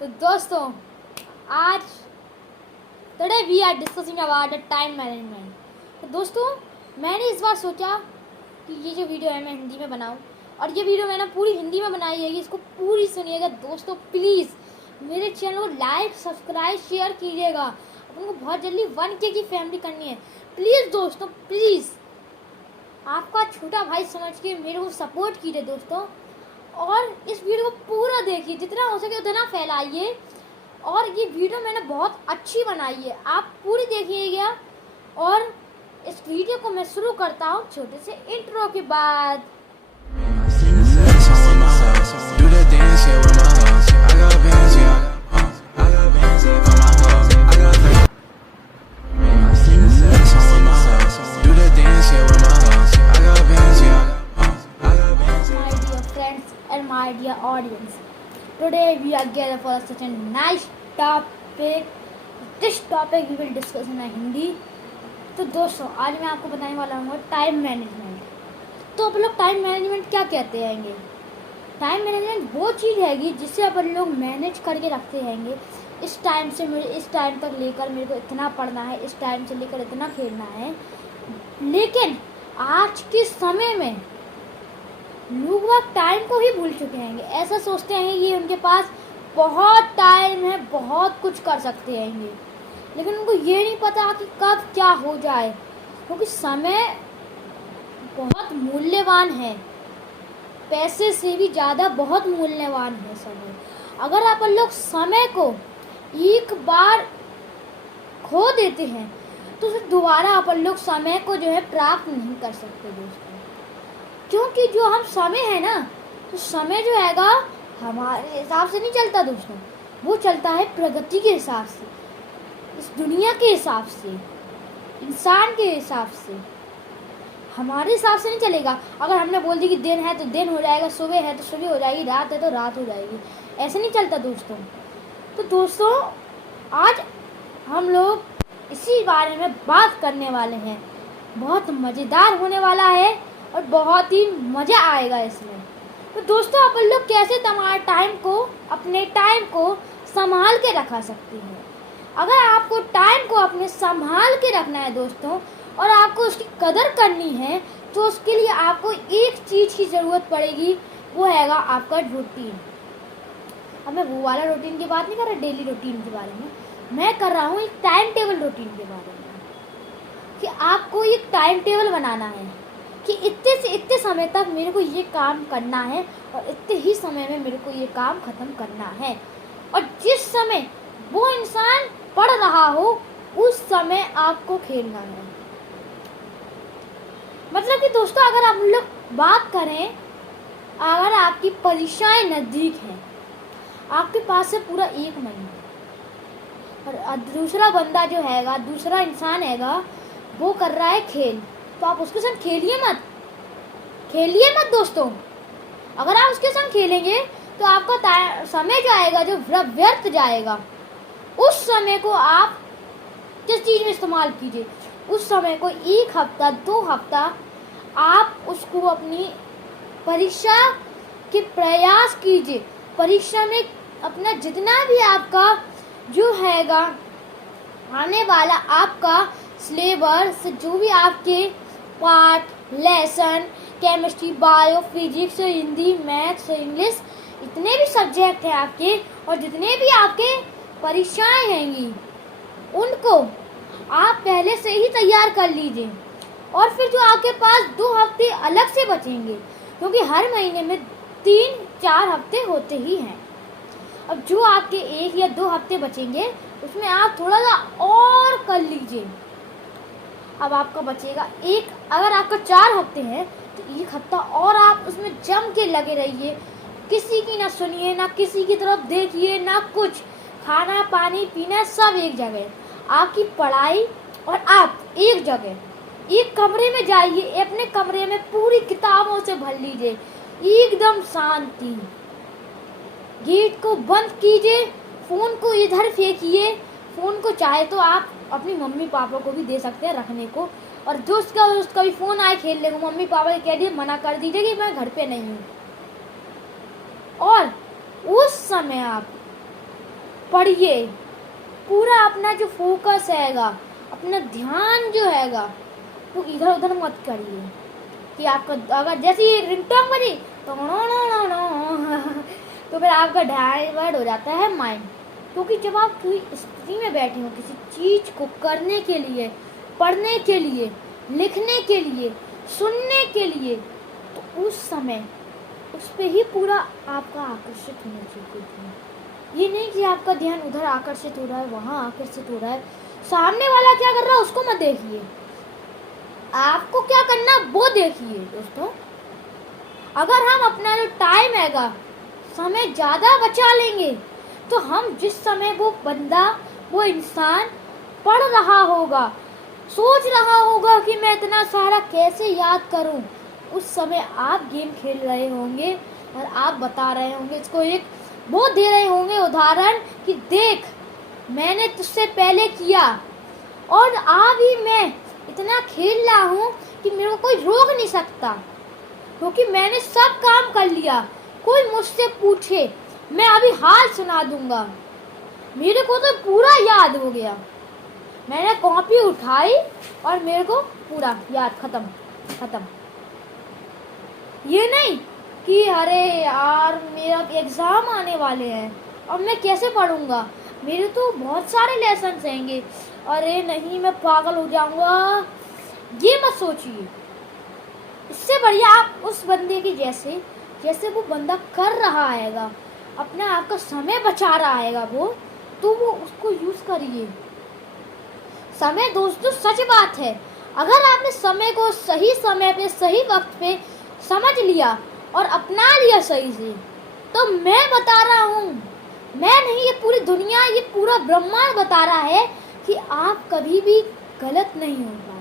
तो दोस्तों आज today we are discussing about the time management. तो दोस्तों मैंने इस बार सोचा कि ये जो वीडियो है मैं हिंदी में बनाऊं, और ये वीडियो मैंने पूरी हिंदी में बनाई है, इसको पूरी सुनिएगा दोस्तों। प्लीज़ मेरे चैनल को लाइक सब्सक्राइब शेयर कीजिएगा। अपन को बहुत जल्दी 1K की फैमिली करनी है। प्लीज़ दोस्तों प्लीज़ आपका छोटा भाई समझ के मेरे को सपोर्ट कीजिए दोस्तों, और इस वीडियो को पूरा देखिए, जितना हो सके उतना फैलाइए। और ये वीडियो मैंने बहुत अच्छी बनाई है, आप पूरी देखिएगा। और इस वीडियो को मैं शुरू करता हूँ छोटे से इंट्रो के बाद। My dear audience, today we are gathered for such a nice topic. This topic we will discuss in Hindi. तो दोस्तों आज मैं आपको बताने वाला हूँ टाइम मैनेजमेंट। तो अपन लोग टाइम मैनेजमेंट क्या कहते हैंगे? टाइम मैनेजमेंट वो चीज़ हैगी जिससे अपन लोग मैनेज करके रखते हैंगे। इस टाइम से मुझे इस टाइम तक लेकर मेरे को इतना पढ़ना है, इस टाइम से लेकर इतना खेलना है। लेकिन आज के समय में लोग वह टाइम को ही भूल चुके हैं। ऐसा सोचते हैं कि उनके पास बहुत टाइम है, बहुत कुछ कर सकते हैं, लेकिन उनको ये नहीं पता कि कब क्या हो जाए, क्योंकि समय बहुत मूल्यवान है, पैसे से भी ज़्यादा बहुत मूल्यवान है समय। अगर आप लोग समय को एक बार खो देते हैं तो फिर दोबारा आप लोग समय को जो है प्राप्त नहीं कर सकते दोस्तों। क्योंकि जो हम समय है ना, तो समय जो हैगा हमारे हिसाब से नहीं चलता दोस्तों, वो चलता है प्रगति के हिसाब से, इस दुनिया के हिसाब से, इंसान के हिसाब से। हमारे हिसाब से नहीं चलेगा। अगर हमने बोल दी कि दिन है तो दिन हो जाएगा, सुबह है तो सुबह हो जाएगी, रात है तो रात हो जाएगी, ऐसे नहीं चलता दोस्तों। तो दोस्तों आज हम लोग इसी बारे में बात करने वाले हैं। बहुत मज़ेदार होने वाला है और बहुत ही मज़ा आएगा इसमें। तो दोस्तों अपन लोग कैसे अपने टाइम को संभाल के रखा सकते हैं। अगर आपको टाइम को अपने संभाल के रखना है दोस्तों, और आपको उसकी कदर करनी है, तो उसके लिए आपको एक चीज़ की ज़रूरत पड़ेगी, वो हैगा आपका रूटीन। अब मैं वो वाला रूटीन की बात नहीं कर रहा डेली रूटीन के बारे में, मैं कर रहा हूँ एक टाइम टेबल रूटीन के बारे में। कि आपको एक टाइम टेबल बनाना है कि इतने से इतने समय तक मेरे को ये काम करना है, और इतने ही समय में मेरे को ये काम ख़त्म करना है। और जिस समय वो इंसान पढ़ रहा हो उस समय आपको खेलना है। मतलब कि दोस्तों अगर आप लोग बात करें, अगर आपकी परीक्षाएं नज़दीक हैं, आपके पास से पूरा 1 महीना, और दूसरा बंदा जो हैगा, दूसरा इंसान हैगा, वो कर रहा है खेल, तो आप उसके संग खेलिए मत दोस्तों। अगर आप उसके संग खेलेंगे तो आपका समय जो आएगा जो व्यर्थ जाएगा। उस समय को आप किस चीज़ में इस्तेमाल कीजिए। उस समय को 1 हफ्ता 2 हफ्ता आप उसको अपनी परीक्षा के प्रयास कीजिए। परीक्षा में अपना जितना भी आपका जो हैगा आने वाला आपका सिलेबस, जो भी आपके part, lesson, chemistry, bio, physics, Hindi, maths, English, इतने भी सब्जेक्ट हैं आपके, और जितने भी आपके परीक्षाएं हैंगी, उनको आप पहले से ही तैयार कर लीजिए। और फिर जो आपके पास 2 हफ्ते अलग से बचेंगे, क्योंकि हर महीने में 3-4 हफ्ते होते ही हैं। अब जो आपके 1 या 2 हफ्ते बचेंगे उसमें आप थोड़ा सा और कर लीजिए। अब आपका बचेगा अगर आपका 4 हफ्ते हैं तो 1 हफ्ता और आप उसमें जम के लगे रहिए। किसी की ना सुनिए, ना किसी की तरफ देखिए, ना कुछ। खाना पानी पीना सब एक जगह, आपकी पढ़ाई और आप एक जगह, एक कमरे में जाइए, अपने कमरे में पूरी किताबों से भर लीजिए, एकदम शांति। गेट को बंद कीजिए, फ़ोन को इधर फेंकिए। फ़ोन को चाहे तो आप अपनी मम्मी पापा को भी दे सकते हैं रखने को, और दोस्त का भी फ़ोन आए खेलने को, मम्मी पापा के कह दिए, मना कर दीजिए कि मैं घर पे नहीं हूँ। और उस समय आप पढ़िए, पूरा अपना जो फोकस हैगा, अपना ध्यान जो हैगा वो इधर उधर मत करिए कि आपका अगर जैसी रिंगटोन बजी तो तो फिर आपका डाइवर्ट हो जाता है माइंड। क्योंकि जब आप कोई स्थिति में बैठे हो किसी चीज को करने के लिए, पढ़ने के लिए, लिखने के लिए, सुनने के लिए, तो उस समय उस पर ही पूरा आपका आकर्षित होना चाहिए। ये नहीं कि आपका ध्यान उधर आकर्षित हो रहा है, वहाँ आकर्षित हो रहा है, सामने वाला क्या कर रहा है उसको मत देखिए, आपको क्या करना वो देखिए। दोस्तों, अगर हम अपना जो टाइम हैगा, समय ज़्यादा बचा लेंगे तो हम जिस समय वो बंदा, वो इंसान पढ़ रहा होगा, सोच रहा होगा कि मैं इतना सारा कैसे याद करूं, उस समय आप गेम खेल रहे होंगे और आप बता रहे होंगे इसको, एक वो दे रहे होंगे उदाहरण कि देख मैंने तुझसे पहले किया और अभी मैं इतना खेल रहा हूँ कि मेरे को कोई रोक नहीं सकता, क्योंकि मैंने सब काम कर लिया। कोई मुझसे पूछे मैं अभी हाल सुना दूंगा, मेरे को तो पूरा याद हो गया। मैंने कॉपी उठाई और मेरे को पूरा याद, खत्म। ये नहीं कि अरे यार मेरा एग्ज़ाम आने वाले हैं और मैं कैसे पढ़ूंगा, मेरे तो बहुत सारे लेसन रहेंगे, अरे नहीं मैं पागल हो जाऊंगा। ये मत सोचिए। इससे बढ़िया आप उस बंदे की जैसे वो बंदा कर रहा हैगा, अपना आपका समय बचा रहा हैगा वो, तो वो उसको यूज़ करिए। समय दोस्तों सच बात है, अगर आपने समय को सही समय पे, सही वक्त पे समझ लिया और अपना लिया सही से, तो मैं बता रहा हूँ, मैं नहीं ये पूरी दुनिया, ये पूरा ब्रह्मांड बता रहा है कि आप कभी भी गलत नहीं हो पाएंगे।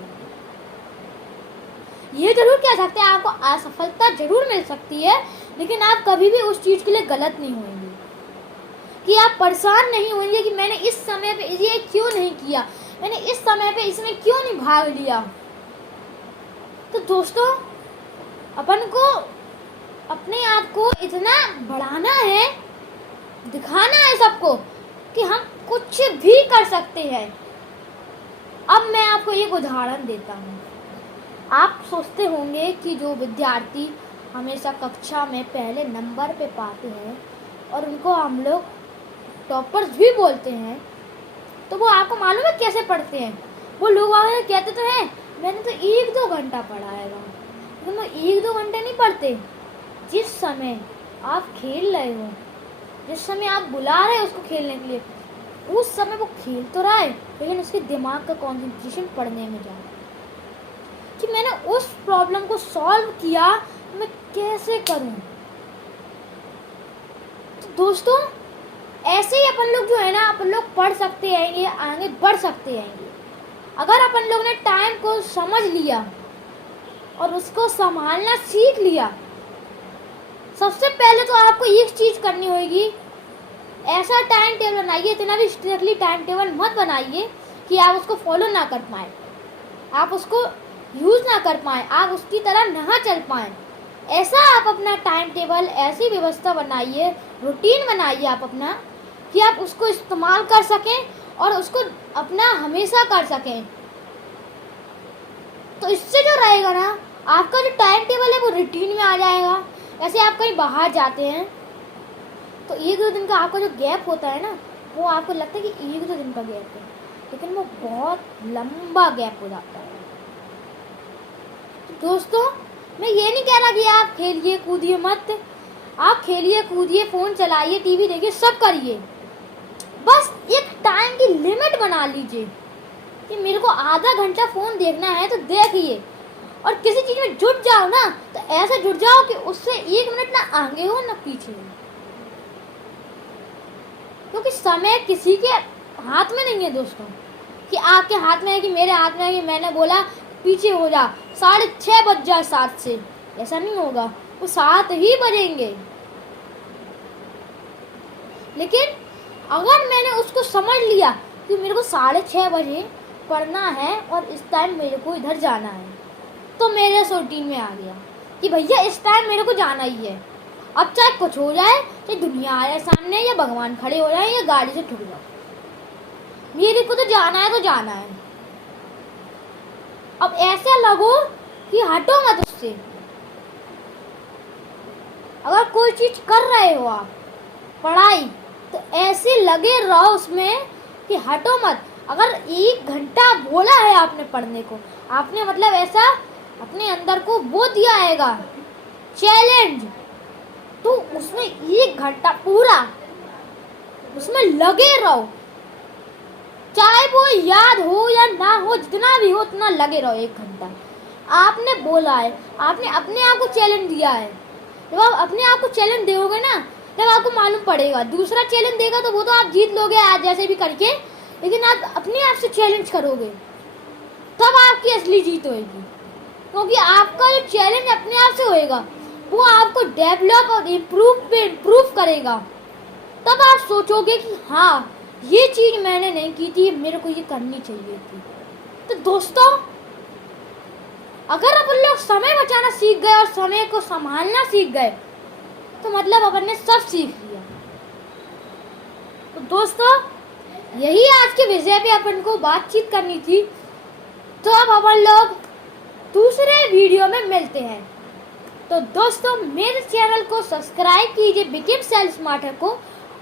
ये जरूर कह सकते हैं आपको असफलता जरूर मिल सकती है, लेकिन आप कभी भी उस चीज़ के लिए गलत नहीं होंगे, कि आप परेशान नहीं होंगे कि मैंने इस समय पे ये क्यों नहीं किया, मैंने इस समय पे इसमें क्यों नहीं भाग लिया। तो दोस्तों, अपन को अपने आप को इतना बढ़ाना है, दिखाना है सबको कि हम कुछ भी कर सकते हैं। अब मैं आपको एक उदाहरण देता हूँ। आप सोचते होंगे कि जो विद्यार्थी हमेशा कक्षा में पहले नंबर पे पाते हैं और उनको हम लोग टॉपर्स भी बोलते हैं, तो वो आपको मालूम है कैसे पढ़ते हैं? वो लोग कहते तो हैं मैंने तो 1-2 घंटा पढ़ा है, लेकिन वो 1-2 घंटे नहीं पढ़ते। जिस समय आप खेल रहे हो, जिस समय आप बुला रहे हो उसको खेलने के लिए, उस समय वो खेल तो रहा है, लेकिन उसके दिमाग का कंसंट्रेशन पढ़ने में जा रहा है कि मैंने उस प्रॉब्लम को सॉल्व किया, मैं कैसे करूं। तो दोस्तों, ऐसे ही अपन लोग जो है ना, अपन लोग पढ़ सकते हैं, आगे बढ़ सकते हैं। अगर अपन लोग ने टाइम को समझ लिया और उसको संभालना सीख लिया, सबसे पहले तो आपको एक चीज़ करनी होगी, ऐसा टाइम टेबल बनाइए, इतना भी स्ट्रिक्टली टाइम टेबल मत बनाइए कि आप उसको फॉलो ना कर पाएँ, आप उसको यूज़ ना कर पाएँ, आप उसकी तरह ना चल पाएँ। ऐसा आप अपना टाइम टेबल, ऐसी व्यवस्था बनाइए, रूटीन बनाइए आप अपना, कि आप उसको इस्तेमाल कर सकें और उसको अपना हमेशा कर सकें। तो इससे जो रहेगा ना, आपका जो टाइम टेबल है वो रूटीन में आ जाएगा। ऐसे आप कहीं बाहर जाते हैं तो 1-2 दिन का आपका जो गैप होता है ना, वो आपको लगता है कि 1-2 दिन का गैप है, लेकिन वो बहुत लंबा गैप हो जाता है। तो दोस्तों, मैं ये नहीं कह रहा कि आप खेलिए कूदिए मत, आप खेलिए कूदिए, फ़ोन चलाइए, टीवी देखिए, सब करिए, बस एक टाइम की लिमिट बना लीजिए कि मेरे को आधा घंटा फ़ोन देखना है तो देखिए, और किसी चीज़ में जुट जाओ ना तो ऐसे जुट जाओ कि उससे 1 मिनट ना आगे हो ना पीछे हो, क्योंकि समय किसी के हाथ में नहीं है दोस्तों, कि आपके हाथ में है कि मेरे हाथ में है कि मैंने बोला पीछे हो जा, 6:30 बज जाए 7 से, ऐसा नहीं होगा, वो 7 ही बजेंगे। लेकिन अगर मैंने उसको समझ लिया कि मेरे को 6:30 बजे पढ़ना है और इस टाइम मेरे को इधर जाना है, तो मेरे रूटीन में आ गया कि भैया इस टाइम मेरे को जाना ही है। अब चाहे कुछ हो जाए, चाहे दुनिया आ जाए सामने, या भगवान खड़े हो जाए, या गाड़ी से ठुक जाओ, मेरे को तो जाना है तो जाना है। अब ऐसे लगो कि हटो मत उससे। अगर कोई चीज कर रहे हो आप, पढ़ाई, तो ऐसे लगे रहो उसमें कि हटो मत। अगर 1 घंटा बोला है आपने पढ़ने को, आपने मतलब ऐसा अपने अंदर को वो दिया आएगा चैलेंज, तो उसमें 1 घंटा पूरा उसमें लगे रहो, चाहे वो याद हो या ना हो, जितना भी हो उतना लगे रहो। 1 घंटा आपने बोला है, आपने अपने आप को चैलेंज दिया है। जब आप अपने आप को चैलेंज दोगे ना, तब आपको मालूम पड़ेगा। दूसरा चैलेंज देगा तो वो तो आप जीत लोगे आज जैसे भी करके, लेकिन आप अपने आप से चैलेंज करोगे तब आपकी असली जीत होगी। क्योंकि आपका जो चैलेंज अपने आप से होएगा वो आपको डेवलप और इम्प्रूव करेगा। तब आप सोचोगे कि हाँ, ये चीज मैंने नहीं की थी, मेरे को ये करनी चाहिए थी। तो दोस्तों, अगर अपन लोग समय बचाना सीख गए और समय को संभालना सीख गए, तो मतलब अपन ने सब सीख लिया। तो दोस्तों, यही आज के विषय पे अपन को बातचीत करनी थी। तो अब अपन लोग दूसरे वीडियो में मिलते हैं। तो दोस्तों, मेरे चैनल को सब्सक्राइब कीजिए, बिकेम सेल्फ स्मार्टर को,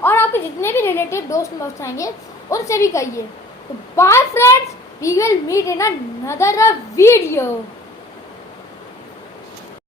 और आपके जितने भी रिलेटेड दोस्त मस्त आएंगे उनसे भी कहिए। तो bye friends, we will meet in another video.